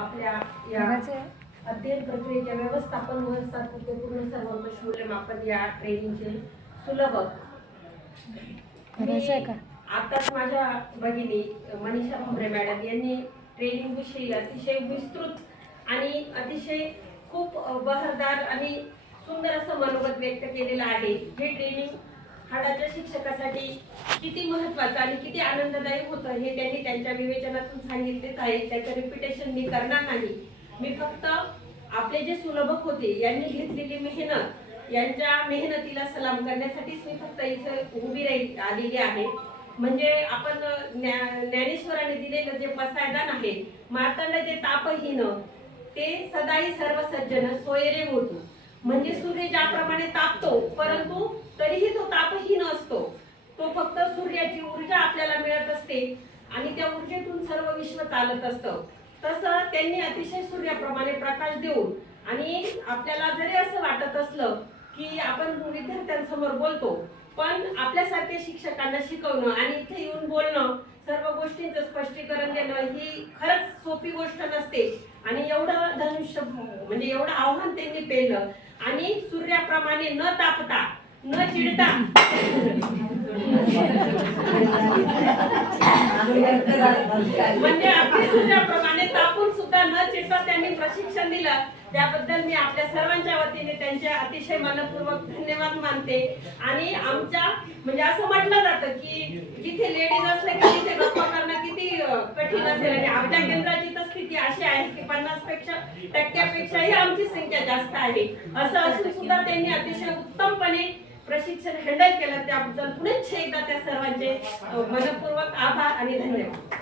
आपल्या या प्रक्रियेच्या व्यवस्थापन व सातत्यपूर्ण सर्वंकष मूल्यमापन या ट्रेनिंगचे सुलभ? आताच माझ्या भगिनी मनीषा भोमरे मॅडम यांनी ट्रेनिंग विषयी अतिशय विस्तृत आणि अतिशय खूप बहरदार आणि सुंदर असं मनोगत व्यक्त केलेलं आहे. हे ट्रेनिंग हाडाच्या शिक्षकासाठी किती महत्वाचं आणि किती आनंददायक होतं हे त्यांनी त्यांच्या विवेचनातून सांगितलेच आहे. त्याचं रिपिटेशन मी करणार नाही. मी फक्त आपले जे सुलभक होते यांनी घेतलेली मेहनत यांच्या मेहनतीला सलाम करण्यासाठीच मी फक्त इथे उभी राही आलेली आहे. म्हणजे आपण ज्ञा- ज्ञानेश्वराने दिलेलं जे पसायदान आहे मार्तंड जे तापहीन ते सदाही सर्व सज्जन सोयरे होतो. म्हणजे सूर्य ज्याप्रमाणे तापतो परंतु तरीही तो तापहीन असतो तो फक्त सूर्याची ऊर्जा आपल्याला मिळत असते आणि त्या ऊर्जेतून सर्व विश्व चालत असतं. तसं त्यांनी अतिशय सूर्याप्रमाणे प्रकाश देऊन आणि आपल्याला जरी असं वाटत असलं की आपण विद्यार्थ्यांसमोर बोलतो पण आपल्यासारख्या शिक्षकांना शिकवणं आणि इथे येऊन बोलणं सर्व गोष्टींचं स्पष्टीकरण देणं ही खरंच सोपी गोष्ट नसते. आणि एवढं धनुष्य म्हणजे एवढं आव्हान त्यांनी पेलं आणि सूर्याप्रमाणे न तापता न चिडता म्हणजे आपली सुद्धाप्रमाणे तापून सुद्धा न चिडता त्यांनी प्रशिक्षण दिलं. त्याबद्दल मी आपल्या सर्वांच्या वतीने त्यांचे अतिशय मनपूर्वक धन्यवाद मानते. आणि आमच्या म्हणजे असं म्हटलं जातं की जिथे लेडीज असले की तिथे गप्पा करणं किती कठीण असेल आणि आमच्या केंद्राची तर स्थिती अशी आहे की पन्नासपेक्षा टक्क्यापेक्षाही आमची संख्या जास्त आहे. असं असून सुद्धा त्यांनी अतिशय उत्तमपणे प्रशिक्षण हँडल केलं त्याबद्दल पुन्हा एकदा त्या सर्वांचे मनपूर्वक आभार आणि धन्यवाद.